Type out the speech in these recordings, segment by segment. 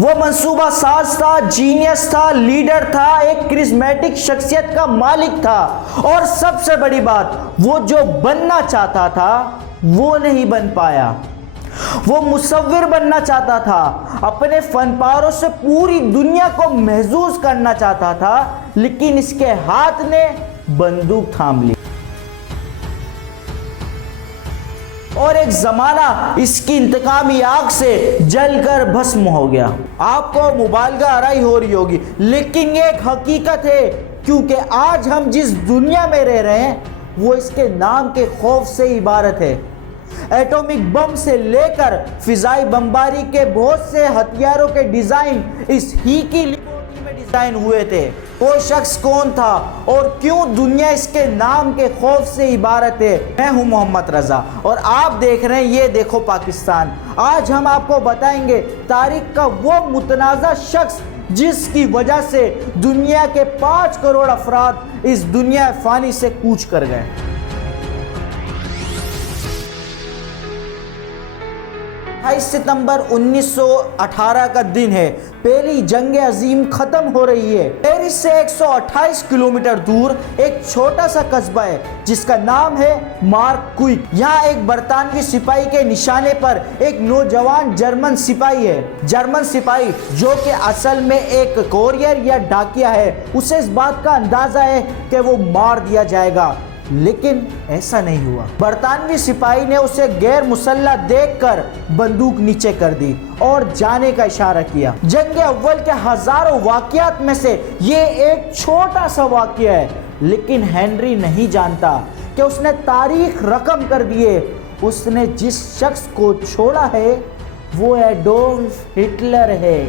وہ منصوبہ ساز تھا، جینیس تھا، لیڈر تھا، ایک کرزمیٹک شخصیت کا مالک تھا، اور سب سے بڑی بات، وہ جو بننا چاہتا تھا وہ نہیں بن پایا۔ وہ مصور بننا چاہتا تھا، اپنے فن پاروں سے پوری دنیا کو محظوظ کرنا چاہتا تھا، لیکن اس کے ہاتھ نے بندوق تھام لی اور ایک زمانہ اس کی انتقامی آگ سے جل کر بھسم ہو گیا۔ آپ کو مبالغہ آرائی ہو رہی ہوگی، لیکن یہ ایک حقیقت ہے، کیونکہ آج ہم جس دنیا میں رہ رہے ہیں وہ اس کے نام کے خوف سے عبارت ہے۔ ایٹومک بم سے لے کر فضائی بمباری کے بہت سے ہتھیاروں کے ڈیزائن اس ہی کی لیبورٹری میں ڈیزائن ہوئے تھے۔ وہ شخص کون تھا اور کیوں دنیا اس کے نام کے خوف سے عبارت ہے؟ میں ہوں محمد رضا اور آپ دیکھ رہے ہیں یہ دیکھو پاکستان۔ آج ہم آپ کو بتائیں گے تاریخ کا وہ متنازع شخص جس کی وجہ سے دنیا کے 5 کروڑ افراد اس دنیا فانی سے کوچ کر گئے۔ 28 ستمبر 1918 کا دن ہے، پہلی جنگ عظیم ختم ہو رہی ہے۔ پیرس سے 128 کلومیٹر دور ایک چھوٹا سا قصبہ ہے جس کا نام ہے مارکوئک۔ یہاں ایک برطانوی سپاہی کے نشانے پر ایک نوجوان جرمن سپاہی ہے۔ جرمن سپاہی جو کہ اصل میں ایک کوریئر یا ڈاکیا ہے، اسے اس بات کا اندازہ ہے کہ وہ مار دیا جائے گا، لیکن ایسا نہیں ہوا۔ برطانوی سپاہی نے اسے غیر مسلح دیکھ کر بندوق نیچے کر دی اور جانے کا اشارہ کیا۔ جنگ اول کے ہزاروں واقعات میں سے یہ ایک چھوٹا سا واقعہ ہے، لیکن ہنری نہیں جانتا کہ اس نے تاریخ رقم کر دیے۔ اس نے جس شخص کو چھوڑا ہے وہ ایڈولف ہٹلر ہے۔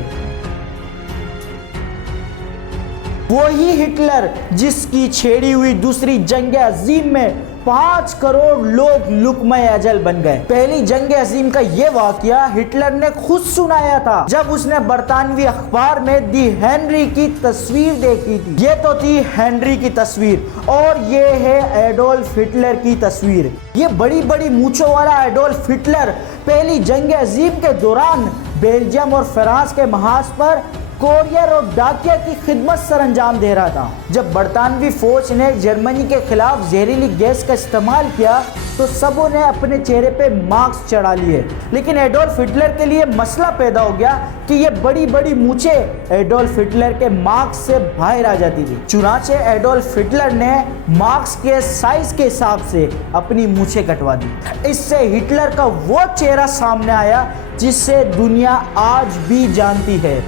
وہی ہٹلر جس کی چھیڑی ہوئی دوسری جنگ عظیم میں 5 کروڑ لوگ لقمہ اجل بن گئے۔ پہلی جنگ عظیم کا یہ واقعہ ہٹلر نے خود سنایا تھا جب اس نے برطانوی اخبار میں دی ہنری کی تصویر دیکھی تھی۔ یہ تو تھی ہنری کی تصویر اور یہ ہے ایڈولف ہٹلر کی تصویر۔ یہ بڑی بڑی مونچھوں والا ایڈولف ہٹلر پہلی جنگ عظیم کے دوران بیلجیم اور فرانس کے محاذ پر کوریئر اور ڈاکیا کی خدمت سر انجام دے رہا تھا۔ جب برطانوی فوج نے جرمنی کے خلاف زہریلی گیس کا استعمال کیا تو سبوں نے اپنے چہرے پہ ماسک چڑھا لیے، لیکن ایڈولف ہٹلر کے لیے مسئلہ پیدا ہو گیا کہ یہ بڑی بڑی مونچھیں ایڈولف ہٹلر کے ماسک سے باہر آ جاتی تھی۔ چنانچہ ایڈولف ہٹلر نے ماسک کے سائز کے حساب سے اپنی مونچھیں کٹوا دی۔ اس سے ہٹلر کا وہ چہرہ سامنے آیا جس سے دنیا آج بھی جانتی ہے۔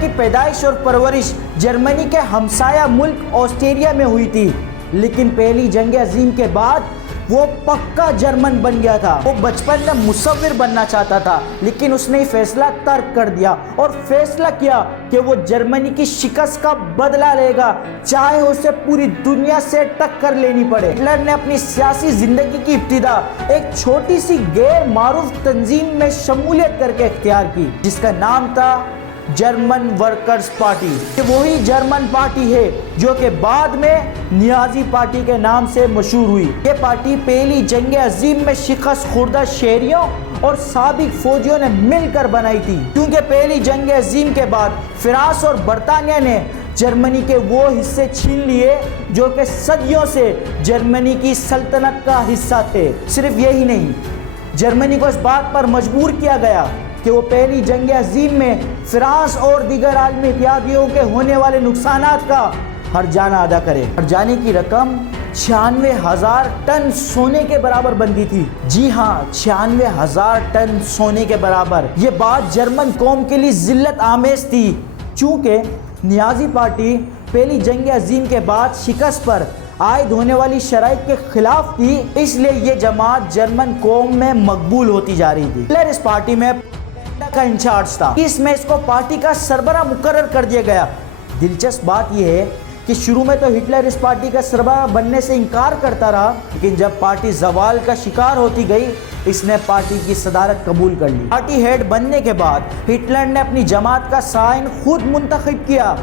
کی پیدائش اور پرورش جرمنی کے ہمسایہ ملک آسٹریلیا میں ہوئی تھی، لیکن پہلی جنگ عظیم کے بعد وہ پکا جرمن بن گیا تھا۔ وہ بچپن میں مصور بننا چاہتا تھا، لیکن اس نے فیصلہ ترک کر دیا اور فیصلہ کیا کہ وہ جرمنی کی شکست کا بدلہ لے گا، چاہے اسے پوری دنیا سے ٹکر لینی پڑے۔ ہٹلر نے اپنی سیاسی زندگی کی ابتدا ایک چھوٹی سی غیر معروف تنظیم میں شمولیت کر کے اختیار کی جس کا نام تھا جرمن ورکرز پارٹی۔ یہ وہی جرمن پارٹی ہے جو کہ بعد میں نیازی پارٹی کے نام سے مشہور ہوئی۔ یہ پارٹی پہلی جنگ عظیم میں شکست خوردہ شہریوں اور سابق فوجیوں نے مل کر بنائی تھی، کیونکہ پہلی جنگ عظیم کے بعد فرانس اور برطانیہ نے جرمنی کے وہ حصے چھین لیے جو کہ صدیوں سے جرمنی کی سلطنت کا حصہ تھے۔ صرف یہی نہیں، جرمنی کو اس بات پر مجبور کیا گیا کہ وہ پہلی جنگ عظیم میں فرانس اور دیگر عالمی اتحادیوں کے ہونے والے نقصانات کا ہرجانہ ادا کرے۔ ہرجانے کی رقم 96,000 ٹن سونے کے برابر بنتی تھی۔ جی ہاں، 96,000 ٹن سونے کے برابر۔ یہ بات جرمن قوم کے لیے ذلت آمیز تھی، چونکہ نیازی پارٹی پہلی جنگ عظیم کے بعد شکست پر عائد ہونے والی شرائط کے خلاف تھی، اس لیے یہ جماعت جرمن قوم میں مقبول ہوتی جا رہی تھی۔ ہٹلر اس پارٹی میں کا انچارج تھا، اس میں اس کو پارٹی کا سربراہ مقرر کر دیا گیا۔ دلچسپ بات یہ ہے کہ شروع میں تو ہٹلر اس پارٹی کا سربراہ بننے سے انکار کرتا رہا، لیکن جب پارٹی زوال کا شکار ہوتی گئی اس نے پارٹی کی صدارت قبول کر لی۔ پارٹی ہیڈ بننے کے بعد ہٹلر نے اپنی جماعت کا سائن خود منتخب کیا،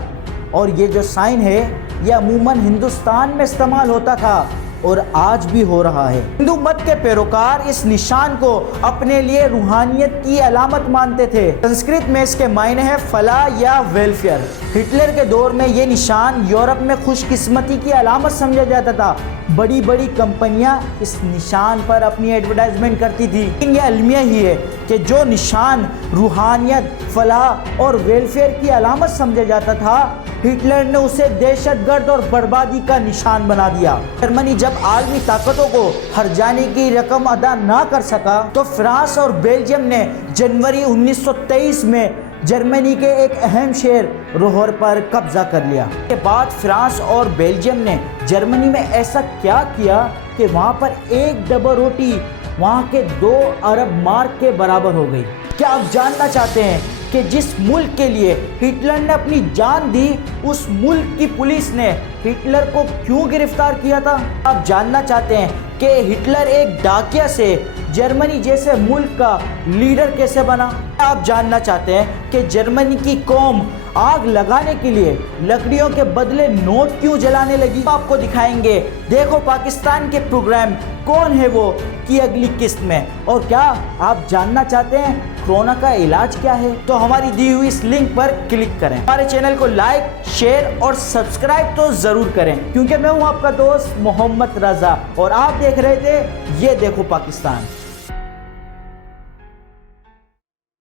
اور یہ جو سائن ہے یہ عموماً ہندوستان میں استعمال ہوتا تھا اور آج بھی ہو رہا ہے۔ ہندو مت کے پیروکار اس نشان کو اپنے لیے روحانیت کی علامت مانتے تھے۔ سنسکرت میں اس کے معنی ہے فلاح یا ویلفیئر۔ ہٹلر کے دور میں یہ نشان یورپ میں خوش قسمتی کی علامت سمجھا جاتا تھا۔ بڑی بڑی کمپنیاں اس نشان پر اپنی ایڈورٹائزمنٹ کرتی تھی، لیکن یہ المیہ ہی ہے کہ جو نشان روحانیت، فلاح اور ویلفیئر کی علامت سمجھا جاتا تھا، ہٹلر نے اسے دہشت گرد اور بربادی کا نشان بنا دیا۔ جرمنی جب عالمی طاقتوں کو ہر جانے کی رقم ادا نہ کر سکا تو فرانس اور بیلجیم نے جنوری 1923 میں جرمنی کے ایک اہم شہر روہر پر قبضہ کر لیا۔ اس کے بعد فرانس اور بیلجیم نے جرمنی میں ایسا کیا کیا کہ وہاں پر ایک ڈبہ روٹی وہاں کے 2 ارب مارک کے برابر ہو گئی۔ کیا آپ جاننا چاہتے ہیں کہ جس ملک کے لیے ہٹلر نے اپنی جان دی، اس ملک کی پولیس نے ہٹلر کو کیوں گرفتار کیا تھا؟ آپ جاننا چاہتے ہیں کہ ہٹلر ایک ڈاکیا سے جرمنی جیسے ملک کا لیڈر کیسے بنا؟ آپ جاننا چاہتے ہیں کہ جرمنی کی قوم آگ لگانے کے لیے لکڑیوں کے بدلے نوٹ کیوں جلانے لگی؟ آپ کو دکھائیں گے دیکھو پاکستان کے پروگرام کون ہے وہ کی اگلی قسط میں۔ اور کیا آپ جاننا چاہتے ہیں کورونا کا علاج کیا ہے؟ تو ہماری دی ہوئی اس لنک پر کلک کریں۔ ہمارے چینل کو لائک، شیئر اور سبسکرائب تو ضرور کریں، کیونکہ میں ہوں آپ کا دوست محمد رضا اور آپ دیکھ رہے تھے یہ دیکھو پاکستان۔